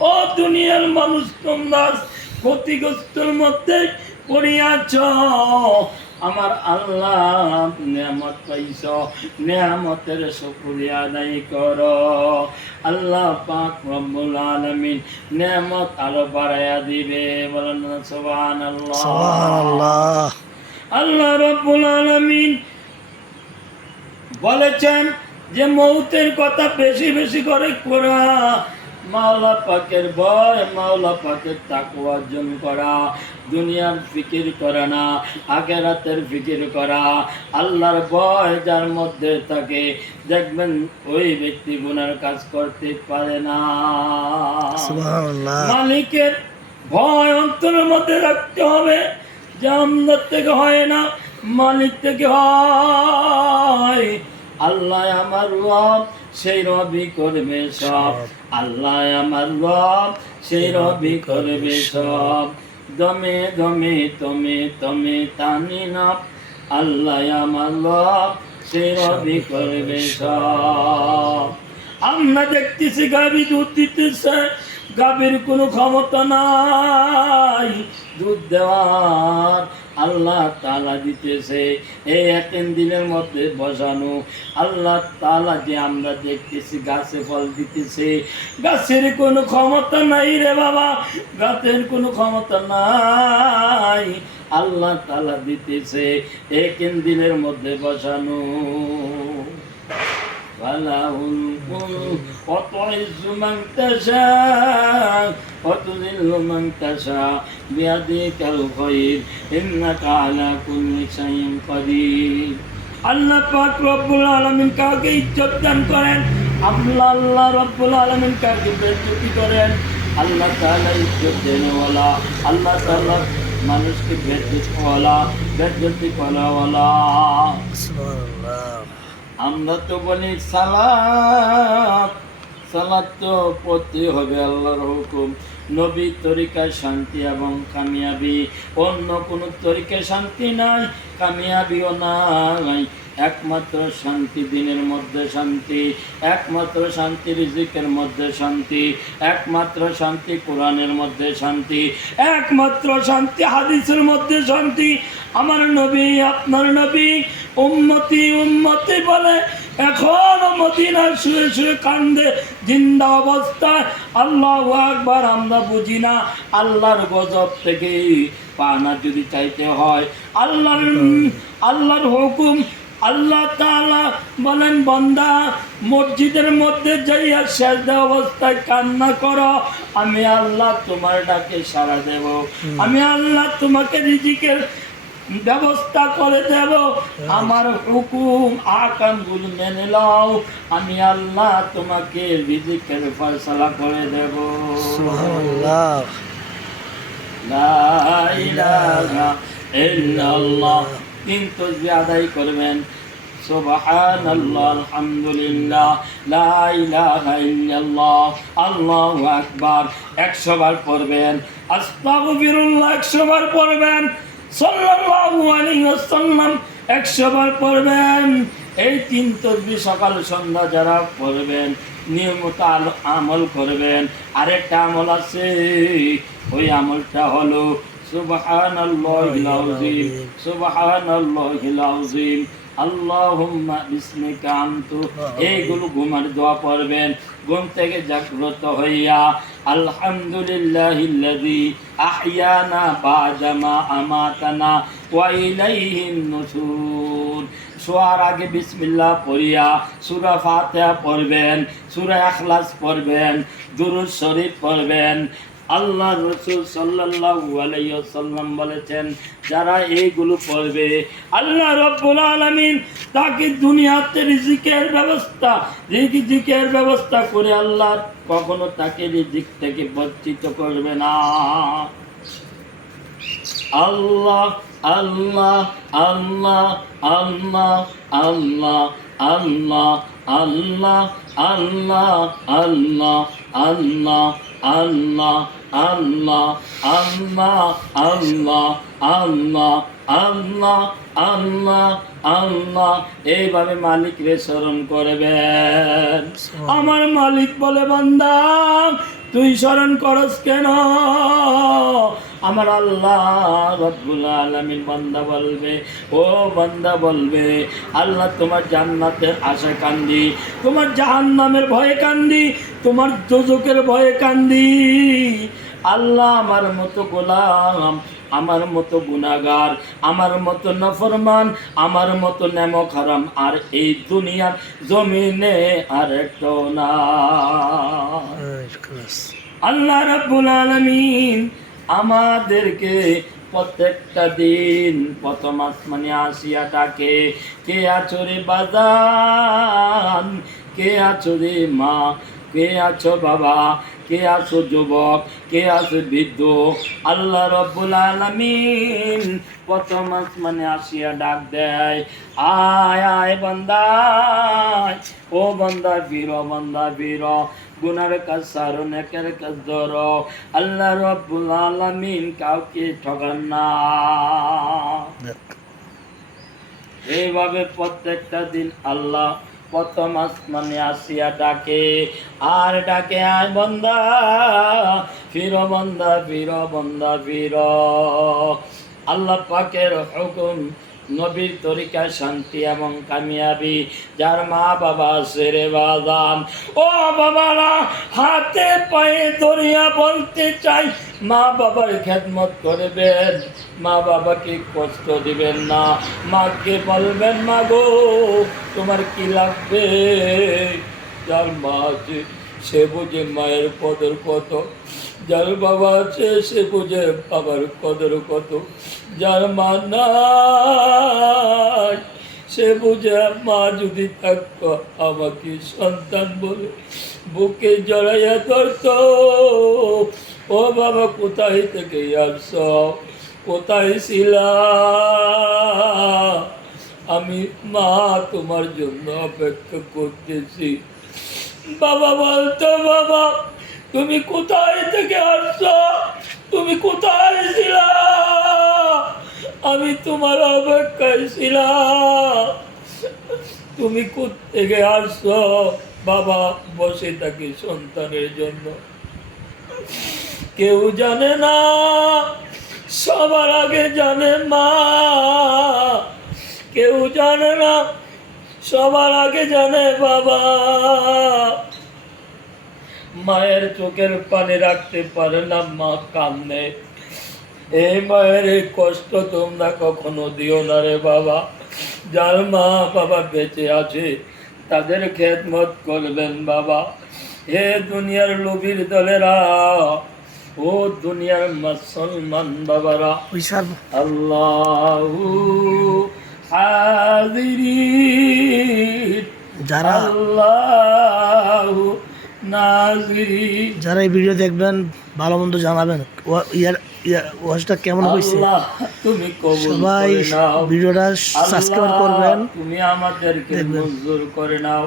ও দুনিয়ার মানুষ তোমরা ক্ষতিগ্রস্তর মধ্যে পড়িয়াছ আমার আল্লাহ নিয়ামত পাইছ নিয়ামতের শুকরিয়া আদায় কর। আল্লাহ পাক রব্বুল আলামিন নিয়ামত আরও বাড়াইয়া দিবে। বলেন সুবহানাল্লাহ। সুবহানাল্লাহ। আল্লাহ রব্বুল আলামিন বলেছেন যে মৌতের কথা বেশি বেশি করে করা মাওলা পাকের ভয় মাওলা পাকের তাকুয়া অর্জন করা দুনিয়ার ফিকির করা না আখেরাতের ফিকির করা। আল্লাহর ভয় যার মধ্যে থাকে দেখবেন ওই ব্যক্তি গুনার কাজ করতে পারে না। মালিকের ভয় অন্তরের মধ্যে রাখতে হবে যে আমাদের থেকে হয় না মালিক থেকে হয়। আল্লাহ আমার রব সেই রবি করবে সব। আল্লাহ আমার রব সেই রবি করবে সব। দমে দমে তমে তমে তানি না। আল্লাহ আমার রব সেই রবি করবে সব। আমরা দেখতেছি গাভী দুধ দিতেছে গাভীর কোনো ক্ষমতা নাই দুধ দেওয়ার। আল্লাহ তালা দিতেছে। এই এক দিনের মধ্যে বসানো। আল্লাহ তালা যে আমরা দেখতেছি, গাছে ফল দিতেছে। গাছের কোনো ক্ষমতা নাই রে বাবা। গাছের কোনো ক্ষমতা নাই। আল্লাহ তালা দিতেছে। এক দিনের মধ্যে বসানো। وله الملك وتعز من تشاء وتذل من تشاء بيدك الخير إنك على كل شيء قدير আল্লাহ পাক রব্বুল আলামিন কাকে ইজ্জত দান করেন আল্লাহ আল্লাহ রব্বুল আলামিন কাকে বেজ্জতি করেন আল্লাহ তাআলা ইজ্জত দেনওয়ালা আল্লাহ তাআলা মানুষকে বেজ্জত ওয়ালা বেজ্জতি করাওয়ালা সুবহানাল্লাহ আমরা তো বলি সালাত। সালাত তো পড়তে হবে, আল্লাহর হুকুম। নবী তরিকায় শান্তি এবং কামিয়াবি। অন্য কোনো তরিকায় শান্তি নাই, কামিয়াবিও নাই। একমাত্র শান্তি দিনের মধ্যে শান্তি, একমাত্র শান্তি রিজিকের মধ্যে শান্তি, একমাত্র শান্তি কোরআনের মধ্যে শান্তি, একমাত্র শান্তি হাদিসের মধ্যে শান্তি। আমার নবী, আপনার নবী উম্মতি উম্মতি বলে এখন মদিনায় শুয়ে শুয়ে কান্দে জিন্দা অবস্থায়। আল্লাহ একবার আমরা বুঝি না আল্লাহর গজব থেকে পানা যদি চাইতে হয়। আল্লাহর আল্লাহর হুকুম আল্লাহ তাআলা বলেন বন্দা মসজিদের মধ্যে যাইয়া শেষ অবস্থায় কান্না করো। আমি আল্লাহ তোমার ডাকে সাড়া দেব। আমি আল্লাহ তোমাকে রিজিকের ব্যবস্থা করে দেব। আমার হুকুম আকামগুলো মেনে নাও। আমি আল্লাহ তোমাকে রিজিকের ফয়সালা করে দেব। সুবহানাল্লাহ। লা ইলাহা ইল্লাল্লাহ। তিন তসবিহ আদায় করবেন সুবহানাল্লাহ আলহামদুলিল্লাহ। লা ইলাহা ইল্লাল্লাহ আল্লাহু আকবার। 100 বার পড়বেন আস্তাগফিরুল্লাহ 100 বার পড়বেন। সাল্লাল্লাহু আলাইহি ওয়াসাল্লাম 100 বার পড়বেন। এই তিন তসবিহ সকাল সন্ধ্যা যারা পড়বেন, নিয়মিত আমল করবেন। আরেকটা আমল আছে, ওই আমলটা হলো সুবহানাল্লাহিল আযীম সুবহানাল্লাহিল আযীম। আল্লাহুম্মা বিসমিকা আনতু এইগুলো ঘুমার দোয়া পড়বেন। ঘুম থেকে জাগ্রত হইয়া আলহামদুলিল্লাহিল্লাযী আহইয়ানা বাদামা আমাতানা ওয়া ইলাইহিন নুশুর শোয়ার আগে বিসমিল্লাহ পড়িয়া সূরা ফাতিহা পড়বেন সূরা ইখলাস পড়বেন দুরূদ শরীফ পড়বেন আল্লাহ রসুল ওয়াসাল্লাম বলেছেন যারা এইগুলো পড়বে আল্লাহ রব্বুল আলামিন তাকে দুনিয়াতে রিজিকের ব্যবস্থা রিজিকের ব্যবস্থা করে আল্লাহ কখনো তাকে রিজিক থেকে বঞ্চিত করবে না আল্লাহ আল্লাহ আল্লাহ আল্লাহ আল্লাহ আল্লাহ আল্লাহ আল্লাহ আল্লাহ আল্লাহ আল্লাহ আল্লাহ আল্লাহ আল্লাহ আল্লাহ আল্লাহ আল্লাহ আল্লাহ। এইভাবে মালিক রে স্মরণ করবেন। আমার মালিক বলে বান্দা তুই স্মরণ করস কেন? আমার আল্লাহ রব্বুল আলামিন বান্দা বলবে ও বান্দা বলবে আল্লাহ তোমার জান্নাতের আশা কান্দি তোমার জাহান্নামের ভয়ে কান্দি তোমার যোজকের ভয়ে কান্দি। আল্লাহ আমার মতো গোলাম, আমার মতো গুনাগার আমার মতো নফরমান, আমার মতো নেমক হারাম। আর এই দুনিয়ার জমিনে আর একটা না। আল্লাহ রাব্বুল আলামিন আমাদেরকে প্রত্যেকটা দিন প্রথম আসমানে আসিয়া ডাকে, কে আছো রে বাজান, কে আছো রে মা কে আছো বাবা? কে আছো যুবক? কে আছো বৃদ্ধ? আল্লাহ রব্বুল আলামিন প্রথম আসমানে আসিয়া ডাক দেয় আয় আয় বান্দা ও বন্দা বীর বন্দা বীর গুনার কাজ সারো নেকের কাজ ধরো আল্লাহ রব্বুল আলামিন কাউকে ঠগান না। এইভাবে প্রত্যেকটা দিন আল্লাহ প্রথম আসমানে আসিয়া ডাকে, আর ডাকে আয় বন্দা, ফির বন্দা ফির বন্দা, ফির। আল্লাহ পাকের হুকুম নবীর তরিকায় শান্তি এবং কামিয়াবি, যার মা বাবা আছে রে বাদান ও বাবারা, হাতে পায়ে ধরিয়া বলতে চাই, মা বাবার খেদমত করবেন, মা বাবাকে কষ্ট দিবেন না। মাকে বলবেন মা গো তোমার কি লাগবে? যার মা সে বুঝে মায়ের কদর কত। যার বাবা আছে, সে বুঝে বাবার কদর কত। যার মা নাই, সে বুঝে মা যদি থাকতো, আমাকে সন্তান বলে বুকে জড়াইয়া ধরত। ও বাবা, কোথায় থেকে আসছ? কোথায় ছিলা? আমি মা তোমার জন্য অপেক্ষা করতেছি। বাবা বলতো, বাবা তুমি কোথায় থেকে আসছ? তুমি কোথায় ছিলা? আমি তোমার অপেক্ষায় ছিলাম তুমি থেকে আসছ? বাবা বসে থাকি সন্তানের জন্য। কেউ জানে না, সবার আগে জানে মা। কেউ জানে না, সবার আগে জানে বাবা। মায়ের চোখের পানি রাখতে পারে না মা কান্দে এই মায়ের এই কষ্ট তোমরা কখনো দিও না রে বাবা। যার মা বাবা বেঁচে আছে তাদের খেদমত করবেন বাবা। হে দুনিয়ার লোভীর দলেরা ও দুনিয়ার মুসলমান বাবারা। আল্লাহ হাজিরিন। যারা আল্লাহ যারা এই ভিডিও দেখবেন ভালো মন্দ জানাবেন। ইয়ার ওয়াজটা কেমন হয়েছে সবাই ভিডিওটা সাবস্ক্রাইব করবেন। তুমি আমাদেরকে মঞ্জুর করে নাও।